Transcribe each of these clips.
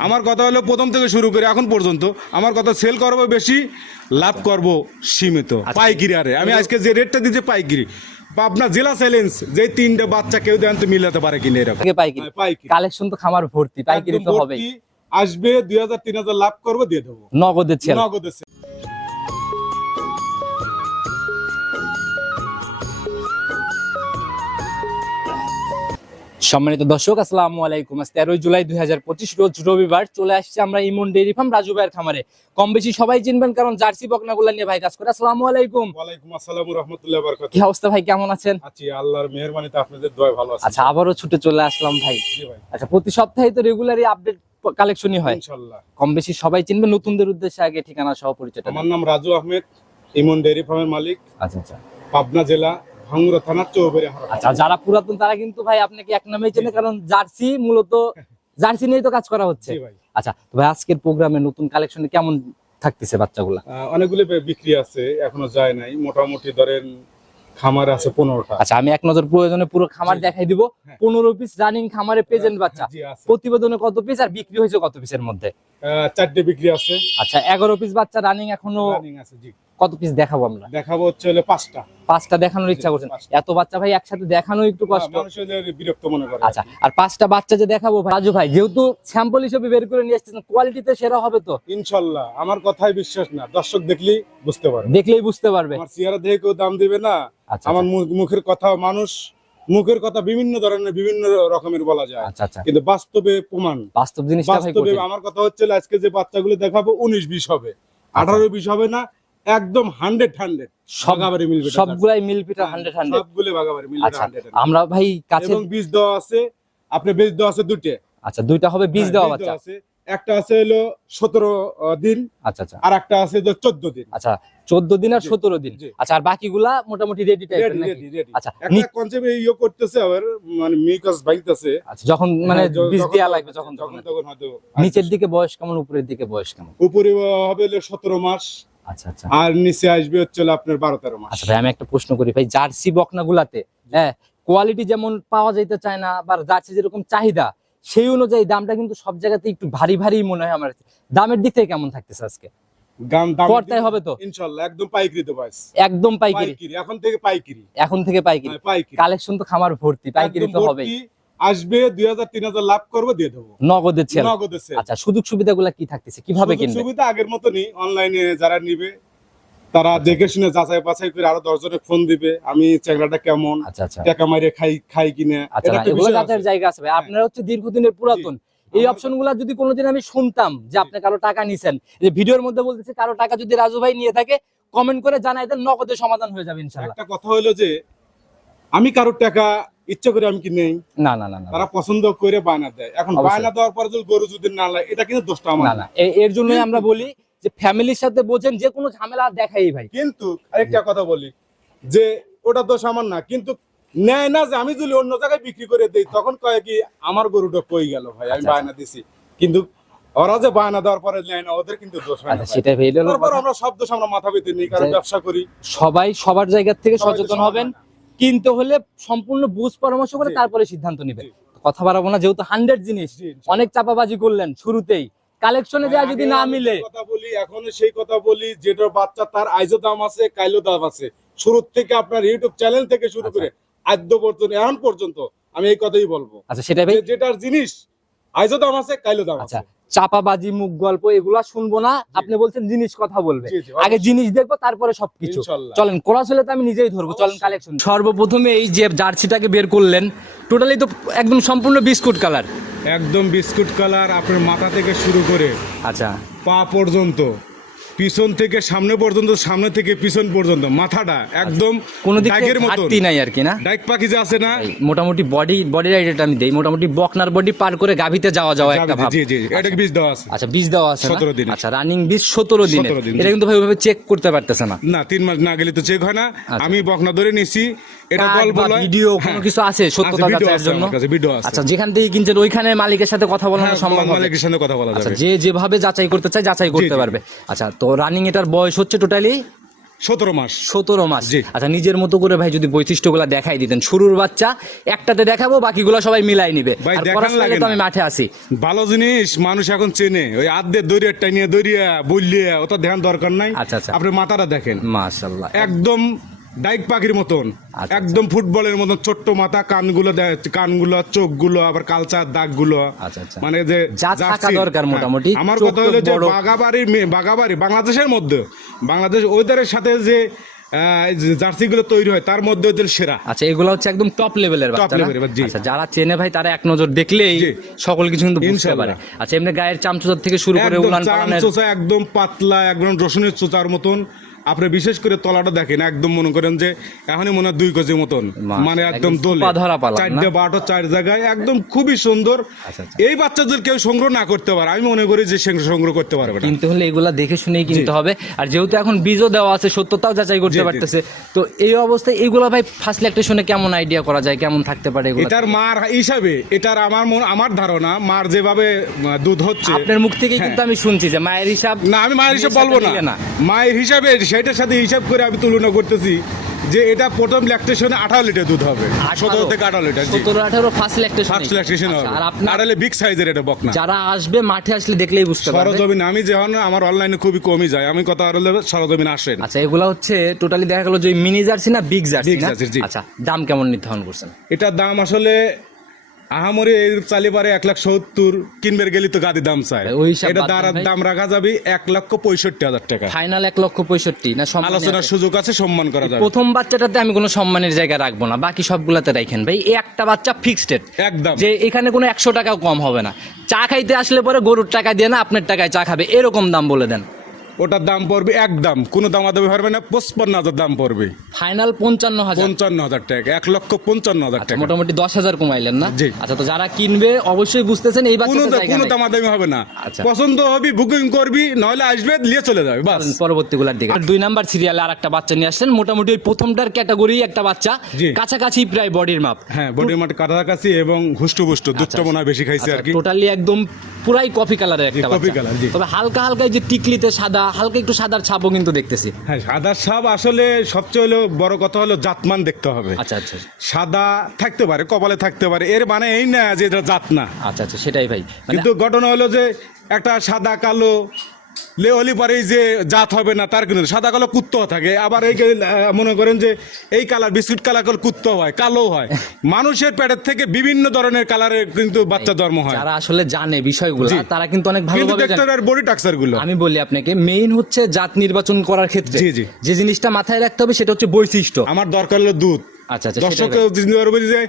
আমার কথা হলো প্রথম থেকে শুরু করে এখন পর্যন্ত আমার কথা সেল করব বেশি লাভ করব সীমিত পাইকিরি আরে আমি আজকে যে রেটটা দিচ্ছি পাইকিরি পাবনা আপনার জেলা চ্যালেঞ্জ যে তিনটা বাচ্চা কেউ দেন তো মিলাতে পারে কিনা এরকম। পাইকারি। হ্যাঁ। কালেকশন তো খামার ভর্তি পাইকিরি তো হবে আসবে দুই হাজার তিন হাজার লাভ করব দিয়ে দেবো। নগদের নগদের নগদে সম্মানিত দর্শক আসসালামু আলাইকুম। আজ তেরোই জুলাই দুই হাজার পঁচিশ রোজ রবিবার চলে আসছে আমরা ইমন ডেইরি ফার্ম রাজু ভাইয়ের খামারে। কম বেশি সবাই চিনবেন কারণ জার্সি বকনাগুলা নিয়ে ভাই কাজ করে। আসসালামু আলাইকুম। ওয়ালাইকুম আসসালাম রহমতুল্লাহ কি অবস্থা ভাই কেমন আছেন? আছি আল্লাহর মেহরবানিতে আপনাদের দোয়া ভালো আছে। আচ্ছা আবারও ছুটে চলে আসলাম ভাই। ভাই। আচ্ছা প্রতি সপ্তাহে তো রেগুলারই আপডেট কালেকশনই হয়। ইনশাল্লাহ। কম বেশি সবাই চিনবে নতুনদের উদ্দেশ্যে আগে ঠিকানা সহ পরিচয়টা আমার নাম রাজু আহমেদ ইমন ডেয়ারি ফার্মের মালিক। আচ্ছা আচ্ছা। পাবনা জেলা ভাঙ্গুরা থানা চৌবেরি হারা আচ্ছা যারা পুরাতন তারা কিন্তু ভাই আপনাকে এক নামেই চেনে কারণ জার্সি মূলত জার্সি নিয়েই তো কাজ করা হচ্ছে। আচ্ছা তো ভাই আজকের প্রোগ্রামে নতুন কালেকশনে কেমন থাকতেছে বাচ্চাগুলা? অনেকগুলি বিক্রি আছে এখনও যায় নাই। মোটামুটি ধরেন খামার আছে পনেরোটা। আচ্ছা আমি এক নজর প্রয়োজনে পুরো খামার দেখাই দিব। হ্যাঁ। পনেরো পিস রানিং খামারে প্রেজেন্ট বাচ্চা। প্রতিবেদনে কত পিস আর বিক্রি হয়েছে কত পিসের মধ্যে? চারটে বিক্রি আছে। আচ্ছা এগারো পিস বাচ্চা রানিং এখনও রানিং আছে জি। কত পিস দেখাবো আমরা? দেখাবো হচ্ছে হলে পাঁচটা। পাঁচটা দেখানোর ইচ্ছা করছেন। এত বাচ্চা ভাই একসাথে দেখানো একটু কষ্ট। মানুষ বিরক্ত মনে করে। আচ্ছা আর পাঁচটা বাচ্চা যে দেখাবো ভাই রাজু ভাই যেহেতু স্যাম্পল হিসেবে বের করে নিয়ে আসতেছেন কোয়ালিটিতে সেরা হবে তো? ইনশাল্লাহ আমার কথাই বিশ্বাস না। দর্শক দেখলেই বুঝতে পারবে। দেখলেই বুঝতে পারবে। আমার চেহারা দেখে কেউ দাম দিবে না। আচ্ছা আমার মুখ- মুখের কথা মানুষ মুখের কথা বিভিন্ন ধরনের বিভিন্ন রকমের বলা যায়। আচ্ছা আচ্ছা। কিন্তু বাস্তবে প্রমাণ। বাস্তব জিনিসটা ভাই বাস্তবে আমার কথা হচ্ছে আজকে যে বাচ্চাগুলো দেখাবো উনিশ বিশ হবে। আঠারো বিশ হবে না একম হান্ড্রেড হান্ড্রেড সব ভাগাবাড়ি মিলবে সবগুলাই হান্ড্রেড হান্ড্রেড সবগুলো মিলবে 100 আমরা ভাই কাছে এবং বীজ দেওয়া আছে আপনি বীজ দেওয়া আছে দুটে আচ্ছা দুইটা হবে বীজ হ্যাঁ, দেওয়া বাচ্চা। আছে। একটা আছে হলো সতেরো দিন আচ্ছা আচ্ছা। আর একটা আছে চোদ্দ দিন। আচ্ছা চোদ্দ দিন আর সতেরো দিন। আচ্ছা আর বাকিগুলা মোটামুটি রেডি টাইপের আচ্ছা একটা কনসেপ্ট ইয়ে করতেছে আবার মানে মিকাস আচ্ছা যখন মানে হ্যাঁ, বীজ যখন দেওয়া লাগবে যখন যখন তখন। তখন হয়তো নিচের দিকে বয়স কেমন উপরের দিকে বয়স কেমন? উপরে হবে হলো সতেরো মাস। আচ্ছা আচ্ছা। আর নিচে আসবে হচ্ছে আপনার বারো তেরো মাস। আচ্ছা ভাই আমি একটা প্রশ্ন করি ভাই জার্সি বকনা গুলাতে হ্যাঁ কোয়ালিটি যেমন পাওয়া যাইতে চায় না বা জার্সি যেরকম চাহিদা সেই অনুযায়ী দামটা কিন্তু সব জায়গাতে একটু ভারী ভারী মনে হয় আমার। দামের দিক থেকে কেমন থাকতেছে আজকে? হবে তো? একদম পাইকারি তো বাইস একদম পাইকারি। পাইকারি এখন থেকে পাইকারি। এখন থেকে পাইকারি। হ্যাঁ, কালেকশন তো খামার ভর্তি পাইকারি তো হবেই। ভর্তি, আসবে দুই হাজার তিন হাজার লাভ করব দিয়ে দেবো। নগদের ছেলে নগদে আচ্ছা সুযোগ সুবিধাগুলো কি থাকতেছে? কীভাবে কিনবে? সুবিধা আগের মতনই অনলাইনে যারা নিবে তারা দেখে শুনে যাচাই বাছাই করে আরও দশজনে ফোন দিবে আমি চ্যাংড়াটা কেমন আচ্ছা আচ্ছা। টাকা মারিয়ে খাই খাই কিনা আচ্ছা। জায়গা আছে ভাই। আপনারা হচ্ছে দীর্ঘদিনের পুরাতন। এই অপশনগুলা যদি কোনোদিন আমি শুনতাম যে আপনি কারও টাকা নিছেন যে ভিডিওর মধ্যে বলতেছে কারও টাকা যদি রাজু ভাই নিয়ে থাকে কমেন্ট করে জানাই দেন নগদে সমাধান হয়ে যাবে ইনশাল্লাহ একটা কথা হলো যে আমি কারোর টাকা ইচ্ছা করে আমি কি নেই? না না না তারা পছন্দ করে বায়না দেয়। এখন বায়না দেওয়ার পরে যদি গরু যদি না লাগে এটা কিন্তু দোষটা আমার। না না। এর জন্যই আমরা বলি যে ফ্যামিলির সাথে বোঝেন যে কোনো ঝামেলা দেখাই ভাই। কিন্তু আরেকটা কথা বলি যে ওটা দোষ আমার না কিন্তু নেয় না যে আমি যদি অন্য জায়গায় বিক্রি করে দেই তখন কয় কি আমার গরুটা কই গেল ভাই আমি আচ্ছা, বায়না দিছি। কিন্তু ওরা যে বায়না দেওয়ার পরে নেয় না ওদের কিন্তু দোষ হয় না আচ্ছা ভাই। তারপর আমরা সব দোষ আমরা মাথা পেতে নিই কারণ ব্যবসা করি। সবাই সবার জায়গা থেকে সচেতন হবেন। কিনতে হলে সম্পূর্ণ বুঝ পরামর্শ করে তারপরে সিদ্ধান্ত নেবে। কথা বাড়াবো না যেহেতু হান্ড্রেড জিনিস অনেক চাপাবাজি করলেন শুরুতেই। কালেকশনে যা যদি না আমি মিলে। কথা বলি এখনও সেই কথা বলি যেটা বাচ্চা তার আইজো দাম আছে কাইলো দাম আছে। শুরু থেকে আপনার ইউটিউব চ্যানেল থেকে শুরু আচ্ছা। করে আদ্য পর্যন্ত এখন পর্যন্ত আমি এই কথাই বলব। আচ্ছা সেটাই যেটার জিনিস আইজো দাম আছে কাইলো দাম আচ্ছা আছে। চাপাবাজি মুখ গল্প এগুলা শুনব না। আপনি বলছেন জিনিস কথা বলবে। আগে জিনিস দেখব তারপরে সবকিছু। চলেন কোরাস হলে তো আমি নিজেই ধরবো চলেন কালেকশন সর্বপ্রথমে এই যে জার্সিটাকে বের করলেন টোটালি তো একদম সম্পূর্ণ বিস্কুট কালার একদম বিস্কুট কালার আপনার মাথা থেকে শুরু করে আচ্ছা। পা পর্যন্ত। পিছন থেকে সামনে পর্যন্ত সামনে থেকে পিছন পর্যন্ত। মাথাটা একদম কোনো দিক থেকে ডাকের নাই আর কি না? ডাইক পাখি যে আছে না? মোটামুটি বডি বডি রাইডেটা আমি দেই। মোটামুটি বকনার বডি পার করে গাভিতে যাওয়া যাওয়া একটা ভাব। জি জি এটা বীজ দেওয়া আছে। আচ্ছা বীজ দেওয়া আছে না? 17 দিনের। আচ্ছা রানিং বীজ সতেরো 17 দিন, এটা কিন্তু ভাই ওইভাবে চেক করতে পারতেছে না। না তিন মাস না গেলে তো চেক হয় না। আচ্ছা। আমি বকনা ধরে নিছি। এটা গল্প ভিডিও কোনো হ্যাঁ, কিছু আছে সত্যতা যাচাইয়ের জন্য। আচ্ছা যেখান থেকে কিনছেন ওইখানে মালিকের সাথে কথা হ্যাঁ, সম্ভব মালিকের সাথে কথা বলা আচ্ছা যাবে। যে যেভাবে যাচাই করতে চায় যাচাই করতে পারবে। আচ্ছা তো রানিং এটার বয়স হচ্ছে টোটালি সতেরো মাস। সতেরো মাস। আচ্ছা নিজের মতো করে ভাই যদি বৈশিষ্ট্য বৈশিষ্ট্যগুলো দেখাই দিতেন। শুরুর বাচ্চা একটাতে দেখাবো বাকিগুলো সবাই মিলাই নিবে। তো আমি মাঠে আসি। ভালো জিনিস মানুষ এখন চেনে। ওই আদ্যের দরিয়ারটা নিয়ে দরিয়া বললিয়া ওটা ধ্যান দরকার নাই। আচ্ছা, আচ্ছা। আপনি মাথাটা দেখেন। মাশাল্লাহ একদম ডাইক পাখির মতন আচ্ছা, একদম ফুটবলের মতন ছোট্ট মাথা কানগুলো কানগুলো চোখগুলো আবার কালচার দাগগুলো আচ্ছা, আচ্ছা। মানে যে দরকার হ্যাঁ, মোটামুটি, আমার কথা হলো যে বড়। বাগাবাড়ির বাগাবাড়ি বাংলাদেশের মধ্যে বাংলাদেশ ওইদারের সাথে যে জার্সি গুলো তৈরি হয় তার মধ্যে ওদের সেরা আচ্ছা এগুলো হচ্ছে একদম টপ লেভেলের এর, জি। আচ্ছা যারা চেনে ভাই তারা এক নজর দেখলেই। সকল কিছু কিন্তু বুঝতে। পারে আচ্ছা এমনি গায়ের চামচুচার থেকে শুরু করে উলান পালানের একদম পাতলা একদম রসুনের চোচার মতন আপনি বিশেষ করে তলাটা দেখেন একদম মনে করেন যে এখনই মনে হয় দুই কেজির মতন। মানে একদম দোলে। চারটে? বারোটা চার জায়গায় একদম খুবই সুন্দর। আচ্ছা, আচ্ছা। এই বাচ্চাদের কেউ সংগ্রহ না করতে পারে আমি মনে করি যে সংগ্রহ করতে পারবে না। কিনতে হলে এগুলা দেখে শুনেই কিনতে হবে। আর যেহেতু এখন বীজও দেওয়া আছে সত্যতাও যাচাই করতে। পারতেছে। তো এই অবস্থায় এগুলা ভাই ফার্স্ট শুনে কেমন আইডিয়া করা যায় কেমন থাকতে পারে এগুলো? এটার মার হিসাবে এটার আমার মন- আমার ধারণা মার যেভাবে দুধ হচ্ছে আপনার মুখ থেকে কিন্তু আমি শুনছি যে মায়ের হিসাব না আমি মায়ের হিসাব বলব না। মায়ের হিসাবে সেটার সাথে হিসাব করে আমি তুলনা করতেছি যে এটা প্রথম ল্যাকটেশনে আঠারো লিটার দুধ হবে। সতেরো থেকে আঠারো লিটার সতেরো আঠারো ফার্স্ট ল্যাকটেশন ফার্স্ট ল্যাকটেশন হবে। আর আপনার আড়ালে বিগ সাইজের এটা বকনা। যারা আসবে মাঠে আসলে দেখলেই বুঝতে পারবে। সরজমিন আমি যখন আমার অনলাইনে খুবই কমই যায়। আমি কথা হলে সরজমিন আসেন। আচ্ছা এগুলা হচ্ছে টোটালি দেখা গেল যে মিনি জার্সি না বিগ জার্সি না? আচ্ছা দাম কেমন নির্ধারণ করছেন? এটার দাম আসলে আহামরি এই চালি পারে এক লাখ সত্তর কিনবের গেলি তো গাদি দাম চাই। ওই এটা দাঁড়ার দাম রাখা যাবে এক লক্ষ পঁয়ষট্টি হাজার টাকা। ফাইনাল এক লক্ষ পঁয়ষট্টি না আলোচনার সুযোগ আছে সম্মান করা যাবে। প্রথম বাচ্চাটাতে আমি কোনো সম্মানের জায়গা রাখব না বাকি সবগুলাতে রাখেন ভাই। এই একটা বাচ্চা ফিক্সড একদম। যে এখানে কোনো একশো টাকাও কম হবে না। চা খাইতে আসলে পরে গরুর টাকা দিয়ে না আপনার টাকায় চা খাবে এরকম দাম বলে দেন। ওটার দাম পড়বে এক একদম কোনো দামাদামি পারবে না পঁচপান্ন হাজার দাম পড়বে। ফাইনাল পঞ্চান্ন হাজার পঞ্চান্ন হাজার টাকা এক লক্ষ পঞ্চান্ন হাজার আচ্ছা, টাকা। মোটামুটি দশ হাজার কমাইলেন না? জি। আচ্ছা তো যারা কিনবে অবশ্যই বুঝতেছেন এই কোনো কোনো নেই। দামাদামি হবে না। আচ্ছা। পছন্দ হবে বুকিং করবি নইলে আসবে নিয়ে চলে যাবে বাস। পরবর্তী গুলার দিকে। আর দুই নাম্বার সিরিয়ালে আর একটা বাচ্চা নিয়ে আসছেন। মোটামুটি ওই প্রথমটার ক্যাটাগরি একটা বাচ্চা। কাছাকাছি প্রায় বডির মাপ। হ্যাঁ বডির মাঠ কাছাকাছি এবং হুষ্ট পুষ্ট দুধটা মনে বেশি খাইছে আর কি। টোটালি একদম পুরাই কফি কালারের একটা colour, জি। তবে হালকা হালকা যে টিকলিতে সাদা হালকা একটু সাদার ছাপও কিন্তু দেখতেছি। হ্যাঁ সাদার ছাপ আসলে সবচেয়ে হলো বড় কথা হলো জাতমান দেখতে হবে। আচ্ছা আচ্ছা। সাদা থাকতে পারে কপালে থাকতে পারে এর মানে এই না যে এটা জাত না। আচ্ছা আচ্ছা সেটাই ভাই। মানে কিন্তু ঘটনা হলো যে একটা সাদা কালো লে হলি পরে যে জাত হবে না তার কিন্তু সাদা কালো কুত্তো থাকে। আবার এই মনে করেন যে এই কালার বিস্কুট কালার কালো কুত্তো হয় কালো হয়। মানুষের পেটের থেকে বিভিন্ন ধরনের কালারের কিন্তু বাচ্চা জন্ম হয়। যারা আসলে জানে বিষয়গুলো। তারা কিন্তু অনেক কিন্তু ভালোভাবে দেখতে বডি টাক্সারগুলো। আমি বলি আপনাকে মেইন হচ্ছে জাত নির্বাচন করার ক্ষেত্রে। জি, জি। যে জিনিসটা মাথায় রাখতে হবে সেটা হচ্ছে বৈশিষ্ট্য। আমার দরকার হলো দুধ। আচ্ছা আচ্ছা দর্শক যে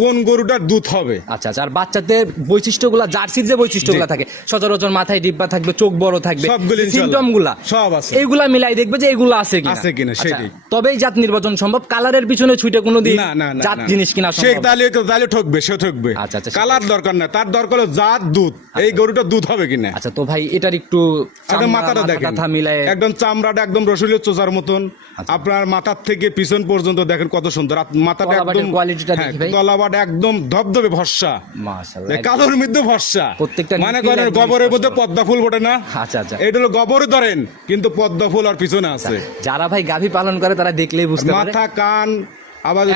কোন গরুটার দুধ হবে? আচ্ছা আচ্ছা আর বাচ্চাদের বৈশিষ্ট্যগুলো জার্সির যে বৈশিষ্ট্যগুলো থাকে সচরাচর মাথায় ডিব্বা থাকবে চোখ বড় থাকবে সবগুলো ইনশাআল্লাহ। সিমটমগুলা সব আছে। এইগুলা মিলাই দেখবে যে এগুলো আছে কিনা। আছে কিনা, আচ্ছা, সেটাই। তবেই জাত নির্বাচন সম্ভব। কালারের পিছনে ছুটে কোনো দিন জাত জিনিস কিনা সে তাহলে তো তাহলে ঠকবে সে ঠকবে। আচ্ছা, আচ্ছা, কালার দরকার না তার দরকার হলো জাত দুধ। এই গরুটা দুধ হবে কিনা? আচ্ছা তো ভাই এটার একটু মাথাটা মাথা দেখেন। মিলায় একদম চামড়াটা একদম রসুলের চোচার মতন। আচ্ছা। আপনার মাথার থেকে পিছন পর্যন্ত দেখেন কত সুন্দর। মাথাটা একদম quality-টা হ্যাঁ, একদম ধবধবে ভরসা। কালোর মধ্যে ভরসা। প্রত্যেকটা মানে করেন গোবরের মধ্যে পদ্মা ফুল ফোটে না? আচ্ছা আচ্ছা। এটা হলো গোবর ধরেন কিন্তু পদ্মা ফুল আর পিছনে আছে। যারা ভাই গাভী পালন করে তারা দেখলেই বুঝতে পারে। মাথা কান আবার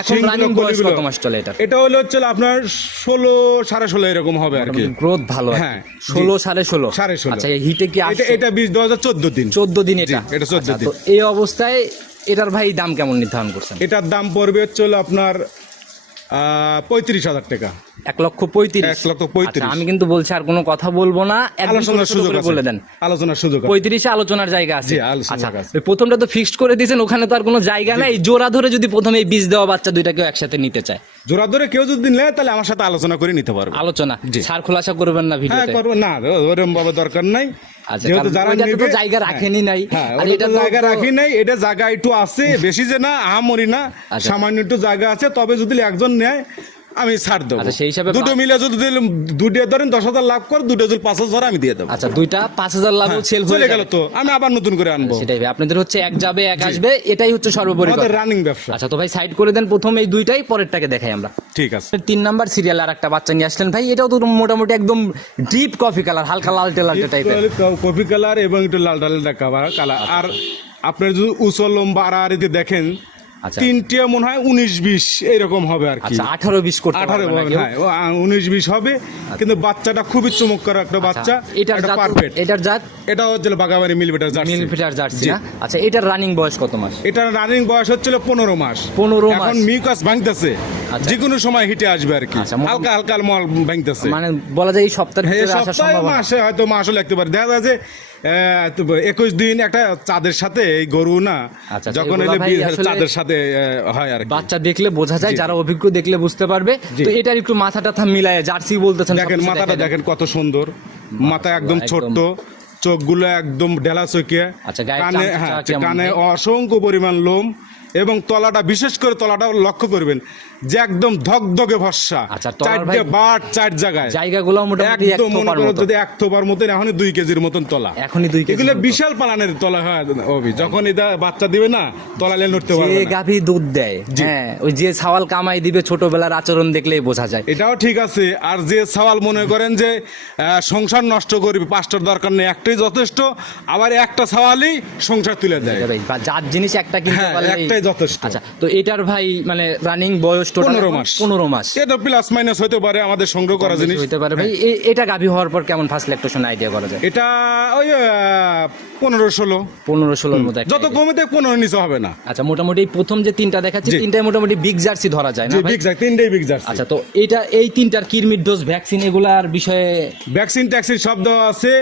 মাস চলে? এটা হলো হচ্ছে আপনার ষোলো সাড়ে ষোলো এরকম হবে আর কি। গ্রোথ ভালো হ্যাঁ, ষোলো সাড়ে ষোলো। সাড়ে ষোলো। আচ্ছা হিটে কি এটা এটা বিশ দু হাজার চোদ্দ দিন। চোদ্দ দিন এটা? এটা 14 আচ্ছা, দিন। এই অবস্থায় এটার ভাই দাম কেমন নির্ধারণ করছেন? এটার দাম পড়বে হচ্ছে আপনার পঁয়ত্রিশ হাজার টাকা। এক লক্ষ পঁয়ত্রিশ। এক লক্ষ পঁয়ত্রিশ। আচ্ছা, আমি কিন্তু বলছি আর কোনো কথা বলব না আলোচনার সুযোগ বলে দেন। আলোচনার সুযোগ পঁয়ত্রিশে আলোচনার জায়গা আছে। আচ্ছা প্রথমটা তো ফিক্সড করে দিয়েছেন ওখানে তো আর কোনো জায়গা নাই। জোড়া ধরে যদি প্রথমে বীজ দেওয়া বাচ্চা দুইটাকেও একসাথে নিতে চায় জোড়া ধরে কেউ যদি নেয় তাহলে আমার সাথে আলোচনা করে নিতে পারবে। আলোচনা? সার খোলাসা করবেন না হ্যাঁ করব। না ওরকম ভাবে দরকার নাই। আচ্ছা, যেহেতু যারা নেবে জায়গা হ্যাঁ, নাই। হ্যাঁ আর এটা জায়গা রাখি নাই এটা জায়গা একটু আছে বেশি যে না আহামরি না। আচ্ছা। সামান্য একটু জায়গা আছে তবে যদি একজন নেয় আমি ছাড় দেবো। আচ্ছা, সেই হিসাবে দুটো মিলে যদি দুটো ধরেন দশ হাজার লাভ কর দুটো যদি পাঁচ হাজার আমি দিয়ে দেবো। আচ্ছা দুইটা পাঁচ হাজার লাভেও সেল চলে গেল তো আমি আবার নতুন করে আনব। সেটাই ভাই আপনাদের হচ্ছে এক যাবে এক আসবে এটাই হচ্ছে সর্বোপরি আমাদের রানিং ব্যবসা। আচ্ছা তো ভাই সাইড করে দেন প্রথম এই দুইটাই পরেরটাকে দেখাই আমরা। ঠিক আছে। তিন নাম্বার সিরিয়াল আর একটা বাচ্চা নিয়ে আসলেন। ভাই এটাও তো মোটামুটি একদম ডিপ কফি কালার হালকা লালটে লালটে টাইপের কফি কালার এবং একটু লাল ডাল কালার কালার আর আপনার যদি উঁচু লম্বা আড়াআড়িতে দেখেন আচ্ছা তিনটে মনে হয় উনিশ বিশ এইরকম হবে আর কি। আচ্ছা আঠারো বিশ করতে আঠারো? হ্যাঁ উনিশ বিশ হবে কিন্তু বাচ্চাটা খুবই চমৎকার একটা বাচ্চা আচ্ছা, এটার পারফেক্ট এটার জাত? এটা হচ্ছে বাগাবাড়ি মিলবেটার জার্সি। মিলফিটার জার্সি। আচ্ছা এটার রানিং বয়স কত মাস? এটা রানিং বয়স হচ্ছিল পনেরো মাস। 15 মাস। এখন মিউকাস ভাঙতেছে। আচ্ছা। যে কোনো সময় হিটে আসবে আর কি। আচ্ছা, হালকা হালকা মল ভাঙতেছে। মানে বলা যায় এই সপ্তাহে মাসে হয়তো মাসও লাগতে পারে। দেখা যায় যে একুশ দিন একটা চাঁদের সাথে এই গরু না আচ্ছা, যখন বি- আসলে- চাঁদের সাথে হয় আর বাচ্চা দেখলে বোঝা যায় যারা অভিজ্ঞ দেখলে বুঝতে পারবে। তো এটার একটু মাথা টাথা মিলায় জার্সি বলতেছেন দেখেন মাথাটা দেখেন। কত সুন্দর। মাথা একদম একদম। ছোট্ট চোখগুলো একদম ঢেলা চোখে। আচ্ছা, কানে হ্যাঁ কানে অসংখ্য পরিমাণ লোম এবং তলাটা বিশেষ করে তলাটা লক্ষ্য করবেন। যে একদম ধকধকে ভরসা। আচ্ছা, চারটে বাট চার জায়গায়। জায়গাগুলো মোটামুটি এক একদম মনে করো মতো। যদি এক থোপার মতন এখনই দুই কেজির মতন তলা। এখনই দুই কেজি এগুলো বিশাল পালানের তলা হয় অভি। যখন এটা বাচ্চা দিবে না তলালে নড়তে যে পারবে না। গাভী দুধ দেয় হ্যাঁ ওই যে ছাওয়াল কামাই দিবে ছোটবেলার আচরণ দেখলেই বোঝা যায়। এটাও ঠিক আছে। আর যে সওয়াল মনে করেন যে সংসার নষ্ট করবে পাঁচটার দরকার নেই একটাই যথেষ্ট। আবার একটা সওয়ালই সংসার তুলে দেয়। ভাই, যার জিনিস একটা কিনতে হ্যাঁ, পারলেই- একটাই যথেষ্ট। আচ্ছা তো এটার ভাই মানে রানিং বয়স টোটাল মাস। পনেরো মাস। এটা প্লাস মাইনাস হতে পারে আমাদের সংগ্রহ করা জিনিস। হইতে পারে। ভাই এটা হওয়ার পর কেমন ফার্স্ট ল্যাকটেশন আইডিয়া করা যায় এটা ওই একটা যত নিচে হবে না। আচ্ছা মোটামুটি প্রথম যে তিনটা দেখাচ্ছি। মোটামুটি বিগ জার্সি ধরা যায় না ভাই? বিগ জার্সি তিনটেই বিগ জার্সি আচ্ছা তো এটা এই তিনটার কিরমির ডোজ ভ্যাকসিন এগুলার বিষয়ে ভ্যাকসিন ট্যাক্সিন দেওয়া আছে।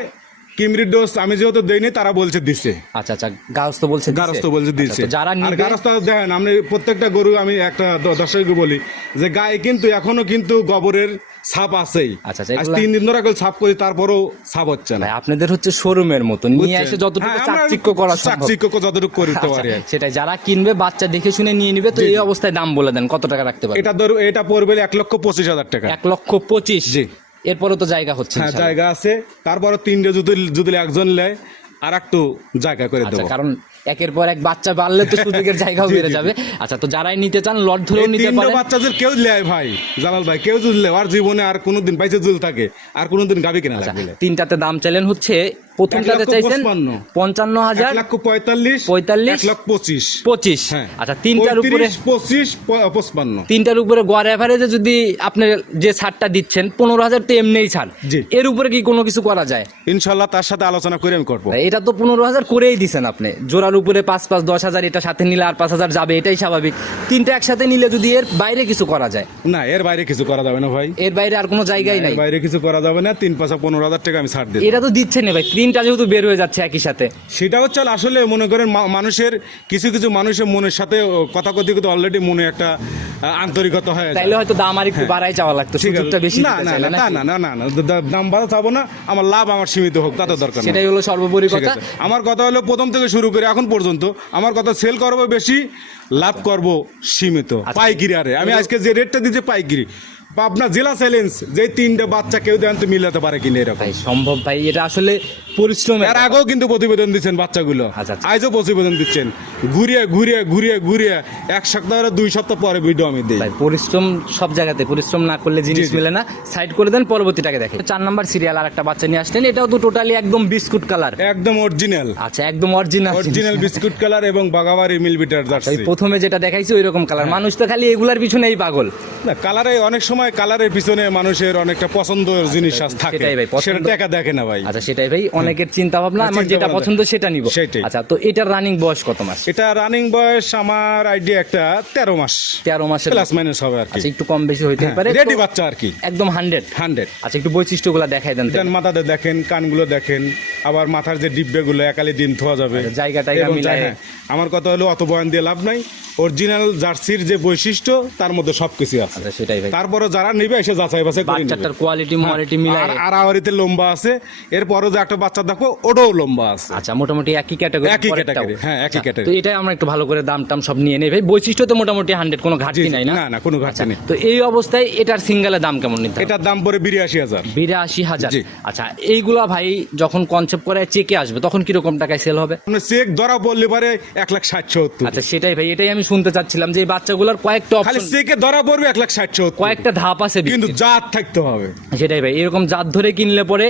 কিমরির ডোজ আমি যেহেতু দেইনি তারা বলছে দিচ্ছে আচ্ছা আচ্ছা গারস্থ বলছে দিছে? গারস্থ বলছে আচ্ছা, দিচ্ছে তো যারা আর গারস্থ দেখেন আপনি প্রত্যেকটা গরু আমি একটা দর্শককে বলি যে গায়ে কিন্তু এখনও কিন্তু গোবরের ছাপ আছেই। আচ্ছা, আচ্ছা, তিন দিন ধরে ছাপ করি তারপরও ছাপ হচ্ছে না। আপনাদের হচ্ছে শোরুমের মতো। নিয়ে এসে যতটুকু হ্যাঁ, চাকচিক্য করা চাকচিক্য যতটুকু করতে আচ্ছা, পারি। সেটাই যারা কিনবে বাচ্চা দেখে শুনে নিয়ে নিবে তো এই অবস্থায় দাম বলে দেন কত টাকা রাখতে পারে এটা ধরো এটা পড়বে এক লক্ষ পঁচিশ হাজার টাকা। এক লক্ষ পঁচিশ? জি। এরপরে তো জায়গা হচ্ছে হ্যাঁ জায়গা আছে। তারপরে তিনটে যদি যদি একজন নেয় আর একটু জায়গা করে আচ্ছা দেবো। কারণ একের পর এক বাচ্চা বাড়লে তো সুযোগের জায়গাও বেড়ে যাবে। আচ্ছা তো যারাই নিতে চান লট ধরে নিতে তিনটে বাচ্চাদের কেউ নেয় ভাই জালাল ভাই কেউ নেয় আর জীবনে আর কোনোদিন পাইছে জুল থাকে আর কোনোদিন গাবি কিনা আচ্ছা লাগবে। তিনটাতে দাম চাইলেন হচ্ছে প্রথমটাতে চাইছেন পঞ্চান্ন হাজার লক্ষ পঁয়তাল্লিশ পঁয়তাল্লিশ, লক্ষ পঁচিশ। পঁচিশ। হ্যাঁ। আচ্ছা তিনটার উপরে পঁচিশ পঁচপান্ন। তিনটার উপরে গড় অ্যাভারেজে যদি আপনি যে ছাড়টা দিচ্ছেন পনেরো হাজার তো এমনিই ছাড়। এর উপরে কি কোনো কিছু করা যায়? ইনশাল্লাহ তার সাথে আলোচনা করে আমি করব। এটা তো পনেরো হাজার করেই দিছেন আপনি। জোড়ার উপরে পাঁচ পাঁচ দশ হাজার এটা সাথে নিলে আর পাঁচ হাজার যাবে এটাই স্বাভাবিক। তিনটা একসাথে নিলে যদি এর বাইরে কিছু করা যায়? না এর বাইরে কিছু করা যাবে না ভাই। এর বাইরে আর কোনো জায়গাই নাই। বাইরে কিছু করা যাবে না। তিন পাঁচা পনেরো হাজার টাকা আমি ছাড় দিই এটা তো দিচ্ছে না ভাই তিনটা যেহেতু বের হয়ে যাচ্ছে একই সাথে। সেটা হচ্ছে আসলে মনে করেন মানুষের কিছু কিছু মানুষের মনের সাথে কথা কথি কিন্তু অলরেডি মনে একটা আন্তরিকতা হয় তাইলে হয়তো দাম আর একটু বাড়াই চাওয়া লাগতো হ্যাঁ। সুযোগটা বেশি না না না না না না না দাম বাড়া চাবো না আমার লাভ আমার সীমিত হোক তা তো দরকার সেটাই হলো সর্বোপরি কথা। আমার কথা হলো প্রথম থেকে শুরু করে এখন পর্যন্ত আমার কথা সেল করব বেশি লাভ করব সীমিত আচ্ছা। পাইকিরি আরে আমি আজকে যে রেটটা দিচ্ছি পাইকিরি। বা আপনার জেলা চ্যালেঞ্জ যে তিনটে বাচ্চা কেউ দেন তো মিলাতে পারে কিনা এরকম। ভাই সম্ভব ভাই এটা আসলে পরিশ্রম এর আগেও কিন্তু প্রতিবেদন দিচ্ছেন বাচ্চাগুলো। আচ্ছা, আচ্ছা। আজও প্রতিবেদন দিচ্ছেন। ঘুরিয়ে ঘুরিয়ে ঘুরিয়ে ঘুরিয়ে এক সপ্তাহ ধরে দুই সপ্তাহ পরে ভিডিও আমি দিই। ভাই পরিশ্রম সব জায়গাতে পরিশ্রম না করলে জিনিস জি, জি। মেলে না। সাইড করে দেন পরবর্তীটাকে দেখে চার নাম্বার সিরিয়াল আর একটা বাচ্চা নিয়ে আসলেন এটাও তো টোটালি একদম বিস্কুট কালার একদম অরিজিনাল আচ্ছা একদম অরিজিনাল অরিজিনাল বিস্কুট কালার এবং বাগাবাড়ি মিলবিটার ওই জার্সি প্রথমে যেটা দেখাইছি ওই রকম কালার মানুষ তো খালি এগুলার পিছনেই পাগল। না কালারে অনেক সময় কালারের পিছনে মানুষের অনেকটা পছন্দের জিনিস থাকে। সেটাই ভাই, সেটা টাকা দেখে না ভাই। আচ্ছা সেটাই ভাই অনেকের চিন্তা ভাবনা হ্যাঁ, আমার যেটা পছন্দ সেটা নিব। সেটাই। আচ্ছা তো এটার রানিং বয়স কত মাস? এটা রানিং বয়স আমার আইডিয়া একটা তেরো মাস। তেরো মাসের প্লাস মাইনাস হবে আর কি। আচ্ছা একটু কম বেশি হইতে পারে রেডি বাচ্চা আর কি। একদম হান্ড্রেড হান্ড্রেড আচ্ছা একটু বৈশিষ্ট্যগুলো দেখাই দেন। দেন মাথাতে দেখেন কানগুলো দেখেন আবার মাথার যে ডিব্বেগুলো একালি দিন ধোয়া যাবে। আচ্ছা, জায়গা টায়গা এবং মিলায়ে। হ্যাঁ, আমার কথা হলো অত বয়ান দিয়ে লাভ নাই। অরিজিনাল জার্সির যে বৈশিষ্ট্য তার মধ্যে সবকিছু আছে। আচ্ছা সেটাই তারপরে যারা নিবে এসে যাচাই বাছাই করে বাচ্চাটার কোয়ালিটি মোয়ালিটি মিলাই আর আড়াআড়িতে লম্বা আছে এরপরও যে একটা বাচ্চা দেখো ওটাও লম্বা আছে। আচ্ছা মোটামুটি একই ক্যাটাগরি একই category, হ্যাঁ, একই category। তো এটাই আমরা একটু ভালো করে দাম টাম সব নিয়ে নেই। ভাই বৈশিষ্ট্য তো মোটামুটি হান্ড্রেড কোনো ঘাটতি নাই না? না না কোনো ঘাটতি নেই। তো এই অবস্থায় এটার সিঙ্গেলের দাম কেমন নিতে এটার দাম পড়ে বিরাশি হাজার। বিরাশি হাজার। আচ্ছা এইগুলা ভাই যখন কনসেপ্ট করে চেকে আসবে তখন কীরকম টাকায় সেল হবে? চেক ধরা পড়লে পারে এক লাখ ষাট সত্তর। আচ্ছা সেটাই ভাই এটাই আমি শুনতে চাচ্ছিলাম যে এই বাচ্চাগুলোর কয়েকটা খালি চেকে ধরা পড়বে এক লাখ ষাট সত্তর। কয়েকটা ধাপ আছে কিন্তু জাত থাকতে হবে। সেটাই ভাই এরকম জাত ধরে কিনলে পরে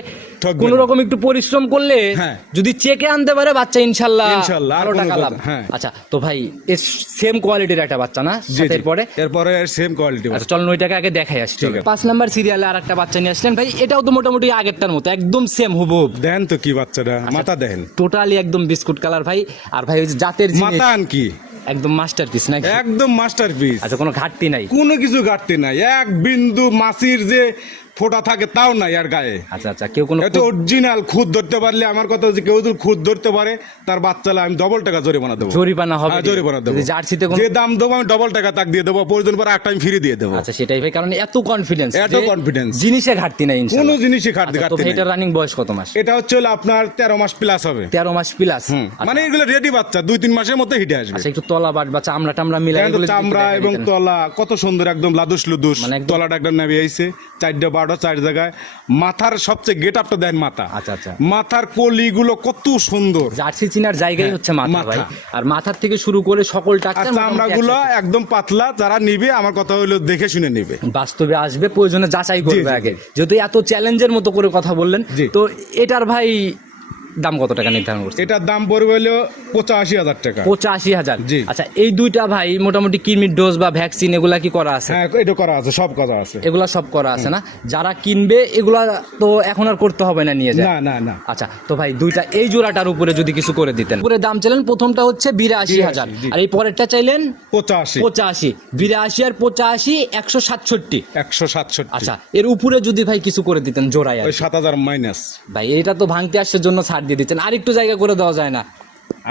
কোন রকম একটু পরিশ্রম করলে হ্যাঁ। যদি চেকে আনতে পারে বাচ্চা ইনশাল্লাহ ইনশাল্লাহ, আর টাকা লাভ। হ্যাঁ। আচ্ছা তো ভাই এর সেম কোয়ালিটির একটা বাচ্চা না। এরপরে? এরপরে সেম কোয়ালিটি আচ্ছা চল ওইটাকে আগে দেখাই আসছি ঠিক আছে। পাঁচ নাম্বার সিরিয়ালে আর একটা বাচ্চা নিয়ে আসলেন। ভাই এটাও তো মোটামুটি আগেরটার মতো একদম সেম হুবহুব দেন তো কি বাচ্চাটা আচ্ছা। মাথা দেন। টোটালি একদম বিস্কুট কালার ভাই। আর ভাই ওই জাতের জিনিস মাথা আন কি? একদম মাস্টারপিস নাকি? একদম মাস্টার পিস আচ্ছা কোনো ঘাটতি নাই? কোনো কিছু ঘাটতি নাই। এক বিন্দু মাছির যে ফোটা থাকে তাও নাই আর গায়ে। আচ্ছা আচ্ছা কেউ কোনো এত অরিজিনাল খুদ ধরতে পারলে আমার কথা হচ্ছে কেউ যদি খুদ ধরতে পারে তার বাচ্চালে আমি ডবল টাকা জরিমানা দেবো। জরিমানা হবে হ্যাঁ, জরিমানা দেবো। জার্সিতে যে দাম দেবো আমি ডবল টাকা তাক দিয়ে দেবো প্রয়োজন পরে একটা আমি ফ্রি দিয়ে দেবো। আচ্ছা সেটাই ভাই কারণ এত কনফিডেন্স এত কনফিডেন্স জিনিসে ঘাটতি নাই কোনো জিনিসই ঘাটতি আচ্ছা, ঘাটতি নাই। এটার রানিং বয়স কত মাস? এটা হচ্ছে আপনার তেরো মাস প্লাস হবে। তেরো মাস প্লাস মানে এগুলো রেডি বাচ্চা দুই তিন মাসের মধ্যে হিটে আসবে। আচ্ছা একটু তলা বাট বা চামড়া টামড়া মিলাই চামড়া এবং তলা কত সুন্দর একদম লাদুস লুদুস মানে একদম- তলাটা একটা নেবে আইছে চারটা বারোটা চার জায়গায় মাথার সবচেয়ে গেট আপটা দেন মাথা। আচ্ছা, আচ্ছা। মাথার কলিগুলো কত সুন্দর। জার্সি চিনার জায়গায় হচ্ছে মাথা। ভাই। আর মাথার থেকে শুরু করে সকল টাকা চামড়াগুলো একদম পাতলা যারা নিবে আমার কথা হলো দেখে শুনে নিবে। বাস্তবে আসবে প্রয়োজনে যাচাই করবে আগে। যেহেতু এত চ্যালেঞ্জের মতো করে কথা বললেন। তো এটার ভাই দাম কত টাকা নির্ধারণ করছে এটার দাম পড়বে হলো পঁচাশি হাজার টাকা। পঁচাশি হাজার? জি। আচ্ছা এই দুইটা ভাই মোটামুটি কিডনির ডোজ বা ভ্যাকসিন এগুলা কি করা আছে? হ্যাঁ এটা করা আছে সব কথা আছে। এগুলা সব করা আছে না? যারা কিনবে এগুলা তো এখন আর করতে হবে না নিয়ে যায়। না না না। আচ্ছা তো ভাই দুইটা এই জোড়াটার উপরে যদি কিছু করে দিতেন। উপরে দাম চাইলেন প্রথমটা হচ্ছে বিরাশি হাজার। আর এই পরেরটা চাইলেন পঁচাশি। পঁচাশি। বিরাশি আর পঁচাশি একশো সাতষট্টি। একশো সাতষট্টি। আচ্ছা এর উপরে যদি ভাই কিছু করে দিতেন জোড়ায় সাত হাজার মাইনাস ভাই এটা তো ভাঙতে আসার জন্য ছাড় দিয়ে দিচ্ছেন। আর একটু জায়গা করে দেওয়া যায় না।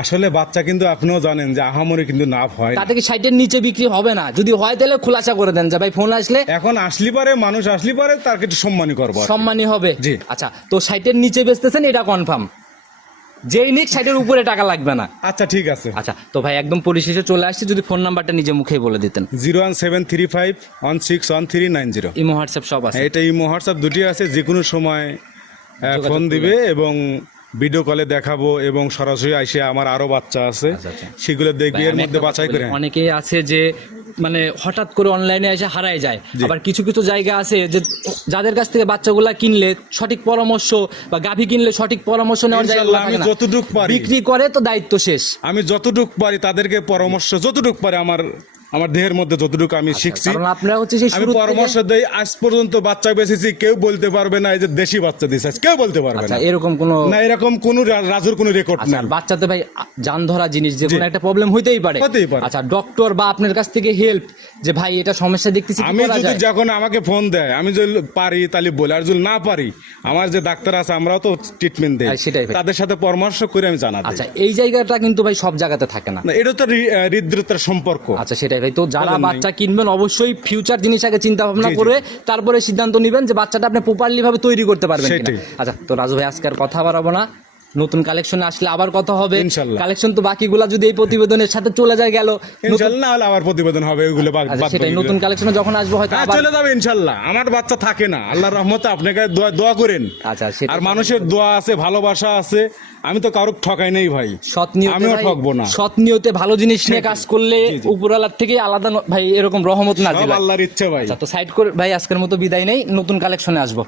আসলে বাচ্চা কিন্তু আপনিও জানেন যে আহামরি কিন্তু নাভ হয় তাতে কি সাইটের নিচে বিক্রি হবে না? যদি হয় তাহলে খোলাসা করে দেন। যে ভাই ফোন আসলে এখন আসলি পারে মানুষ আসলি পারে তার কিছু সম্মানই করব সম্মানই হবে। জি। আচ্ছা তো সাইটের নিচে বেচতেছেন এটা কনফার্ম যেই নিক সাইটের উপরে টাকা লাগবে না। আচ্ছা ঠিক আছে। আচ্ছা তো ভাই একদম পরিশেষে চলে আসছি যদি ফোন নাম্বারটা নিজে মুখেই বলে দিতেন। Zero one seven three five one six one three nine zero. Imo WhatsApp সব আছে। এটা ইমো হোয়াটসঅ্যাপ দুটি আছে যে কোনো সময় ফোন দিবে এবং ভিডিও কলে দেখাবো এবং সরাসরি আসে আমার আরও বাচ্চা আছে। আচ্ছা, আচ্ছা। সেগুলো দেখবি এর মধ্যে বাছাই করে। অনেকেই আছে যে মানে হঠাৎ করে অনলাইনে এসে হারায় যায়। আবার কিছু কিছু জায়গা আছে যে যাদের কাছ থেকে বাচ্চাগুলা কিনলে সঠিক পরামর্শ বা গাভী কিনলে সঠিক পরামর্শ নেওয়ার জায়গা আমি যতটুক পারি। বিক্রি করে তো দায়িত্ব শেষ। আমি যতটুক পারি তাদেরকে পরামর্শ যতটুক পারি আমার আমার দেহের মধ্যে যতটুকু আমি শিখছি হচ্ছে সেই আমি পরামর্শ দেই আজ পর্যন্ত বাচ্চা বেঁচেছি কেউ বলতে পারবে না এই যে দেশি বাচ্চা দিছে কেউ বলতে পারবে আচ্ছা না। এরকম কোনো না এরকম কোন রাজুর কোনো রেকর্ড আচ্ছা নাই। আর বাচ্চাতে ভাই জান ধরা জিনিস যে কোনো একটা প্রবলেম হইতেই পারে। হতেই পারে। আচ্ছা ডক্টর বা আপনার কাছ থেকে হেল্প যে ভাই এটা সমস্যা দেখতেছি আমি যদি যখন আমাকে ফোন দেয় আমি যদি পারি তাহলে বলি। আর যদি না পারি আমার যে ডাক্তার আছে আমরাও তো ট্রিটমেন্ট দেই। সেটাই তাদের সাথে পরামর্শ করে আমি জানা দিই আচ্ছা এই জায়গাটা কিন্তু ভাই সব জায়গাতে থাকে না। না, এটা তো হৃ- আহ, হৃদ্রতার সম্পর্ক। আচ্ছা সেটাই ভাই তো যারা বাচ্চা কিনবেন অবশ্যই ফিউচার জিনিস আগে চিন্তা ভাবনা। করে তারপরে সিদ্ধান্ত নেবেন যে বাচ্চাটা আপনি প্রপারলি ভাবে তৈরি করতে পারবেন আচ্ছা তো রাজু ভাই আজকে আর কথা বাড়াবো না। নতুন কালেকশন আসলে আবার কথা হবে। কালেকশন তো বাকিগুলা যদি এই প্রতিবেদনের সাথে চলে যায় গেল না হলে আবার প্রতিবেদন হবে ওইগুলো বাদ আচ্ছা সেটাই নতুন কালেকশন যখন আসব হয়তো হ্যাঁ আবার চলে যাবে ইনশাল্লাহ। আমার বাচ্চা থাকে না। আল্লাহর রহমতে আপনাকে দোয়া দোয়া করেন। আচ্ছা আর মানুষের দোয়া আছে ভালোবাসা আছে। আমি তো কারও ঠকাই নেই ভাই। সৎ নিয়তে আমিও ঠকবো না। সৎ নিয়তে ভালো জিনিস নিয়ে কাজ করলে উপরালার থেকে আলাদা ভাই এরকম রহমত না আল্লাহর ইচ্ছে ভাই। আচ্ছা তো সাইড করে ভাই আজকের মতো বিদায় নেই। নতুন কালেকশনে আসব।